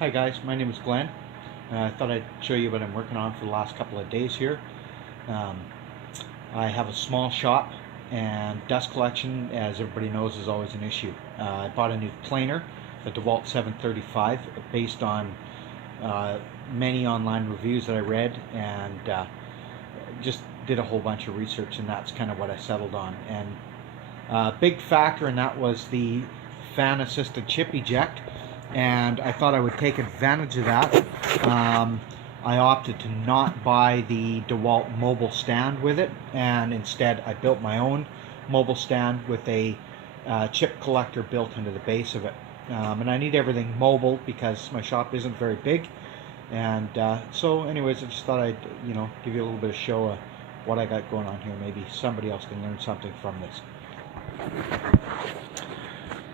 Hi guys, my name is Glenn. I thought I'd show you what I'm working on for the last couple of days here. Um, I have a small shop and dust collection, as everybody knows, is always an issue. I bought a new planer, a Dewalt 735, based on uh, many online reviews that I read, and just did a whole bunch of research, and that's kind of what I settled on. And a big factor in that was the fan assisted chip eject, and I thought I would take advantage of that. I opted to not buy the Dewalt mobile stand with it, and instead I built my own mobile stand with a chip collector built into the base of it. And I need everything mobile because my shop isn't very big. And so anyways, I just thought I'd give you a little bit of show of what I got going on here. Maybe somebody else can learn something from this.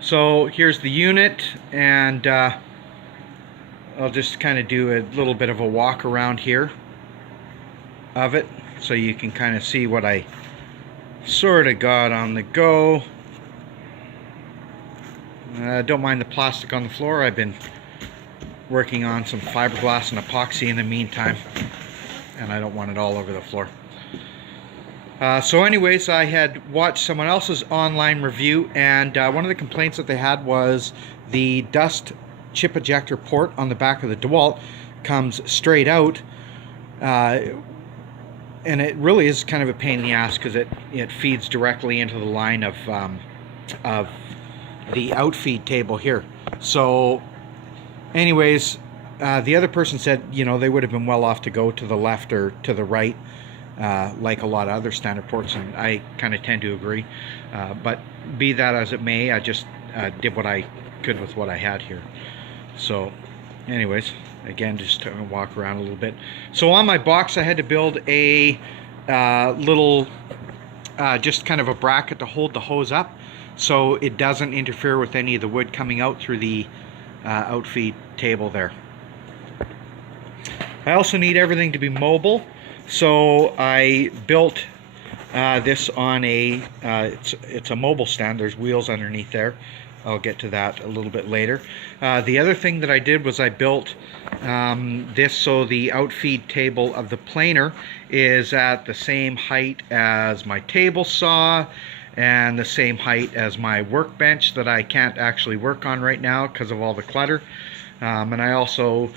So here's the unit, and I'll just kind of do a little bit of a walk around here of it so you can kind of see what I sort of got on the go. Don't mind the plastic on the floor. I've been working on some fiberglass and epoxy in the meantime, and I don't want it all over the floor. So anyways, I had watched someone else's online review, and one of the complaints that they had was the dust chip ejector port on the back of the Dewalt comes straight out, and it really is kind of a pain in the ass because it feeds directly into the line of the outfeed table here. So anyways, the other person said, they would have been well off to go to the left or to the right, like a lot of other standard ports, and I kind of tend to agree. But be that as it may, I just did what I could with what I had here. So anyways, again, just to walk around a little bit. So on my box, I had to build a little, just kind of a bracket to hold the hose up so it doesn't interfere with any of the wood coming out through the outfeed table there. I also need everything to be mobile, so I built this on a it's a mobile stand. There's wheels underneath there. I'll get to that a little bit later. The other thing that I did was I built this so the outfeed table of the planer is at the same height as my table saw and the same height as my workbench that I can't actually work on right now because of all the clutter. And I also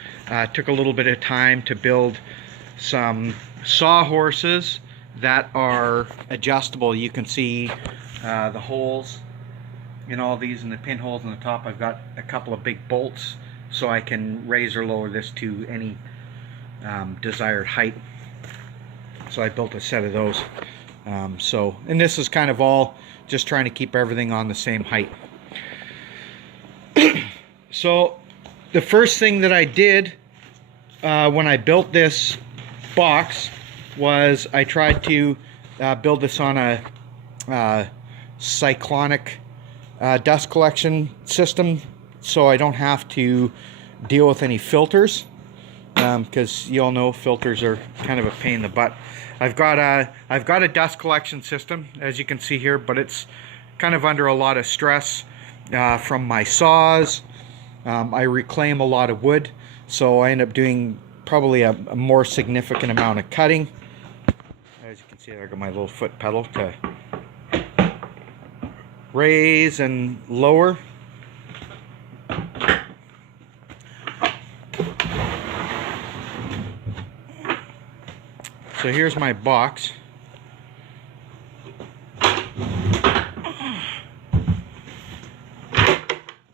took a little bit of time to build some sawhorses that are adjustable. You can see the holes in all these, and the pinholes on the top. I've got a couple of big bolts so I can raise or lower this to any desired height. So I built a set of those. And this is kind of all just trying to keep everything on the same height. So the first thing that I did when I built this box was I tried to build this on a cyclonic dust collection system, so I don't have to deal with any filters, because you all know filters are kind of a pain in the butt. I've got a dust collection system, as you can see here, but it's kind of under a lot of stress from my saws. I reclaim a lot of wood, so I end up doing probably a more significant amount of cutting. As you can see, I got my little foot pedal to raise and lower. So here's my box.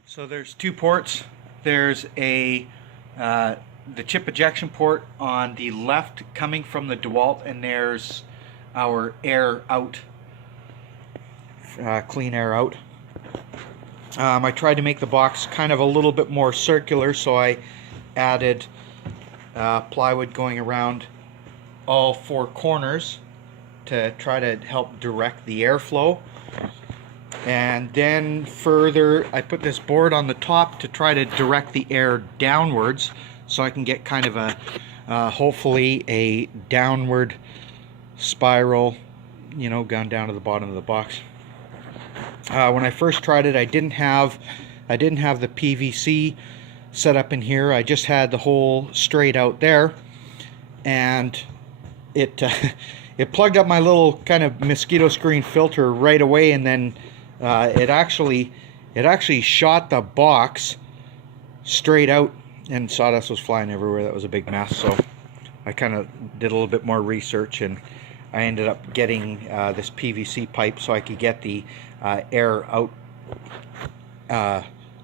So there's two ports. There's the chip ejection port on the left coming from the Dewalt, and there's our air out, clean air out. I tried to make the box kind of a little bit more circular, so I added plywood going around all four corners to try to help direct the airflow. And then further, I put this board on the top to try to direct the air downwards, so I can get kind of a hopefully a downward spiral, gone down to the bottom of the box. When I first tried it, I didn't have the PVC set up in here. I just had the hole straight out there, and it it plugged up my little kind of mosquito screen filter right away, and then it actually shot the box straight out, and sawdust was flying everywhere. That was a big mess. So I kind of did a little bit more research, and I ended up getting this PVC pipe so I could get the air out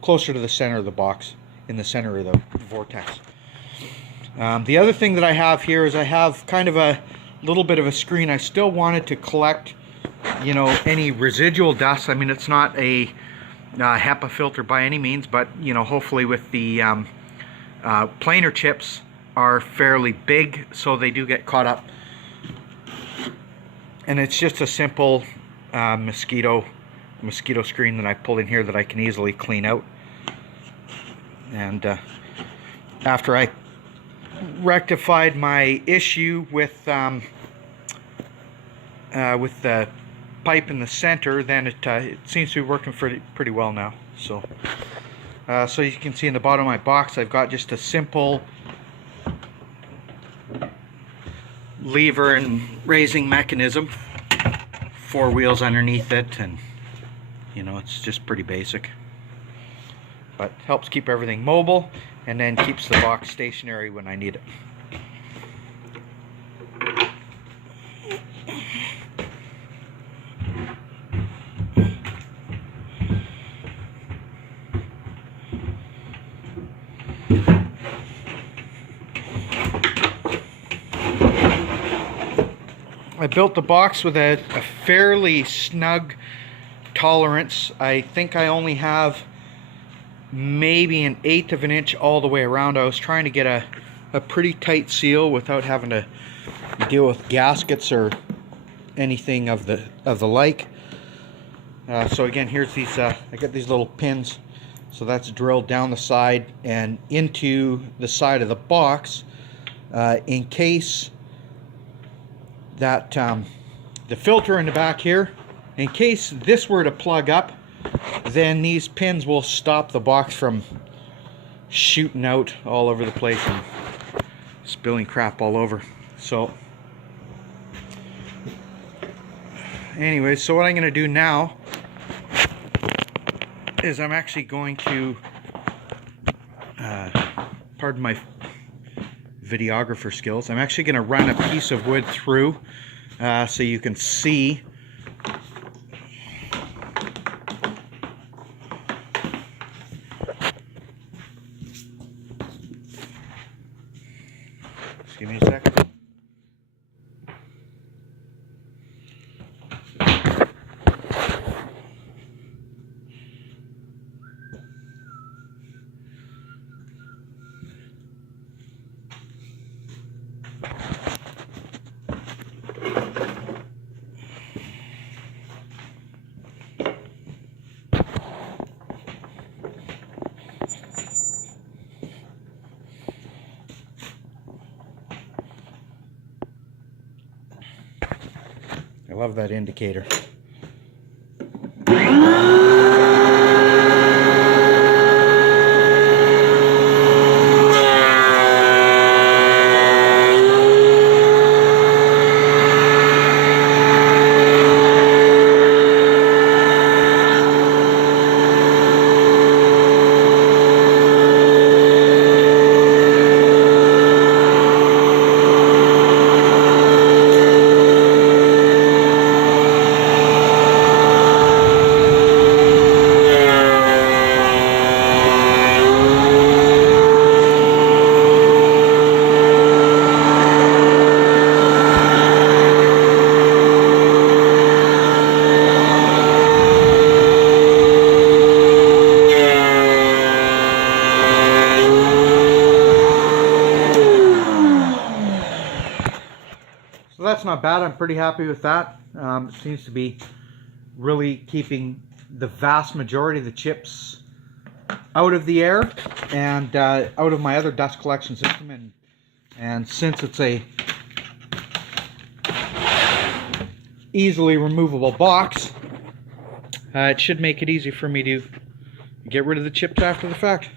closer to the center of the box, in the center of the vortex. The other thing that I have here is I have kind of a little bit of a screen. I still wanted to collect, you know, any residual dust. I mean, it's not a HEPA filter by any means, but, you know, hopefully with the planer chips are fairly big, so they do get caught up. And it's just a simple mosquito screen that I pulled in here that I can easily clean out. And after I rectified my issue with the pipe in the center, then it seems to be working pretty well now. So so you can see in the bottom of my box, I've got just a simple lever and raising mechanism, 4 wheels underneath it, and you know, it's just pretty basic, but helps keep everything mobile, and then keeps the box stationary when I need it. I built the box with a fairly snug tolerance. I think I only have maybe 1/8 of an inch all the way around. I was trying to get a pretty tight seal without having to deal with gaskets or anything of the like. So again, here's these. I got these little pins. So that's drilled down the side and into the side of the box, in case that the filter in the back here, in case this were to plug up, then these pins will stop the box from shooting out all over the place and spilling crap all over. So anyway, so what I'm going to do now is I'm actually going to pardon my videographer skills, I'm actually going to run a piece of wood through so you can see just give me a second. I love that indicator. So that's not bad. I'm pretty happy with that. It seems to be really keeping the vast majority of the chips out of the air and out of my other dust collection system. And since it's a easily removable box, it should make it easy for me to get rid of the chips after the fact.